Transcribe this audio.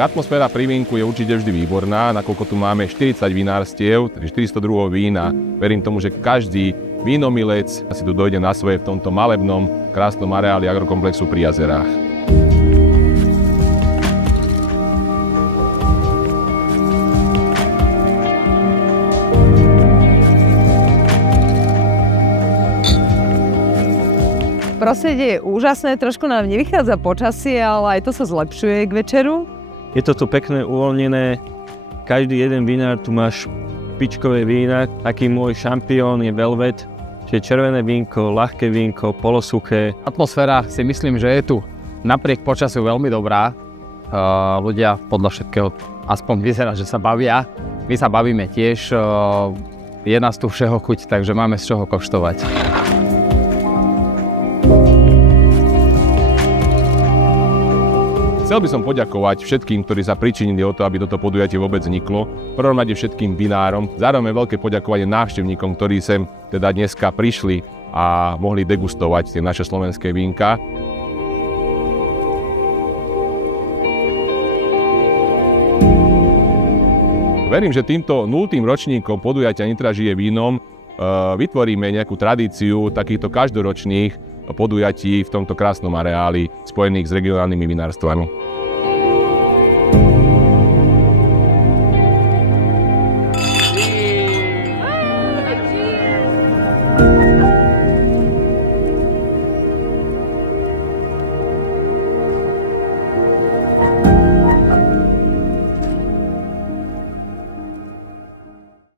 Atmosféra pri vínku je určite vždy výborná, nakoľko tu máme 40 vinárstiev, takže 400 druhov vína. Verím tomu, že každý vínomilec si tu dojde na svoje v tomto malebnom, krásnom areáli agrokomplexu pri jazerách. Prostredie je úžasné, trošku nám nevychádza počasie, ale aj to sa zlepšuje k večeru. Je to tu pekné, uvoľnené. Každý jeden vinár tu má špičkové vína. Taký môj šampión je Velvet, čiže červené vínko, ľahké vínko, polosuché. Atmosféra si myslím, že je tu napriek počasiu veľmi dobrá. Ľudia podľa všetkého aspoň vyzerá, že sa bavia. My sa bavíme tiež. Je nás tu všeho chuť, takže máme z čoho koštovať. Chcel by som poďakovať všetkým, ktorí sa pričinili o to, aby toto podujatie vôbec vzniklo. V prvom rade všetkým vinárom, zároveň veľké poďakovanie návštevníkom, ktorí sem teda dneska prišli a mohli degustovať tie naše slovenské vínka. Verím, že týmto 0. ročníkom podujatia Nitra žije vínom vytvoríme nejakú tradíciu takýchto každoročných podujatí v tomto krásnom areáli spojených s regionálnymi vinárstvami.